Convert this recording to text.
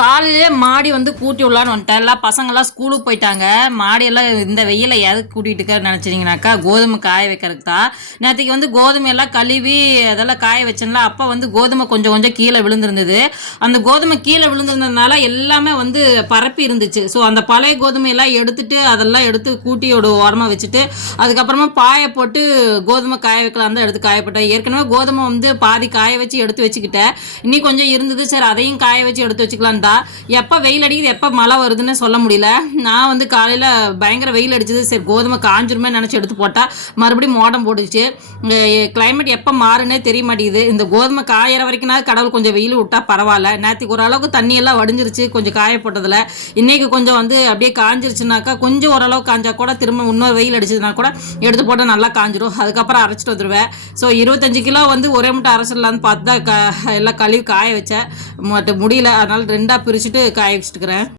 காலையிலே மாடி வந்து கூட்டி விடலான்னு வந்துட்டேன். எல்லாம் பசங்கள்லாம் ஸ்கூலுக்கு போயிட்டாங்க. மாடியெல்லாம் இந்த வெயில எதுக்கு கூட்டிகிட்டு இருக்க நினச்சிட்டிங்கனாக்கா கோதுமை காய வைக்கிறதுக்கு தான். நேற்றுக்கு வந்து கோதுமை எல்லாம் கழுவி அதெல்லாம் காய வச்சேன்ல அப்போ வந்து கோதுமை கொஞ்சம் கொஞ்சம் கீழே விழுந்திருந்தது. அந்த கோதுமை கீழே விழுந்திருந்ததுனால எல்லாமே வந்து பரப்பி இருந்துச்சு. ஸோ அந்த பழைய கோதுமையெல்லாம் எடுத்துட்டு அதெல்லாம் எடுத்து கூட்டியோட ஓரமாக வச்சுட்டு அதுக்கப்புறமா பாயை போட்டு கோதுமை காய வைக்கலாம் தான் எடுத்து காயப்பட்டேன் ஏற்கனவே கோதுமை வந்து பாதி காய வச்சு எடுத்து வச்சுக்கிட்டேன். இன்னும் கொஞ்சம் இருந்தது. சரி அதையும் காய வச்சு எடுத்து வச்சுக்கலாம் வந்தா எப்போ வெயில் அடிக்குது எப்போ மழை வருதுன்னு சொல்ல முடியல. நான் வந்து காலையில் பயங்கர வெயில் அடிச்சது சரி கோதுமை காஞ்சிருமே நினச்சி எடுத்து போட்டால் மறுபடியும் மோடம் போட்டுச்சு. கிளைமேட் எப்போ மாறுனே தெரிய மாட்டேங்குது. இந்த கோதுமை காயிற வரைக்கும்னா கடவுள் கொஞ்சம் வெயில் விட்டால் பரவாயில்ல. நேற்றுக்கு ஓரளவுக்கு தண்ணி எல்லாம் வடிஞ்சிருச்சு கொஞ்சம் காய போட்டதில். கொஞ்சம் வந்து அப்படியே காஞ்சிருச்சுனாக்கா கொஞ்சம் ஓரளவு காஞ்சா கூட திரும்ப இன்னொரு வெயில் அடிச்சதுனா கூட எடுத்து போட்டால் நல்லா காஞ்சிரும். அதுக்கப்புறம் அரைச்சிட்டு வந்துடுவேன் ஸோ இருபத்தஞ்சு கிலோ வந்து ஒரே முட்டை அரைச்சிடலான்னு பார்த்து தான் க எல்லாம் கழுவி காய வச்சேன். மற்ற முடியல. ரெண்டு ரெண்டாக பிரிச்சுட்டு காய வச்சுட்டுக்கிறேன்.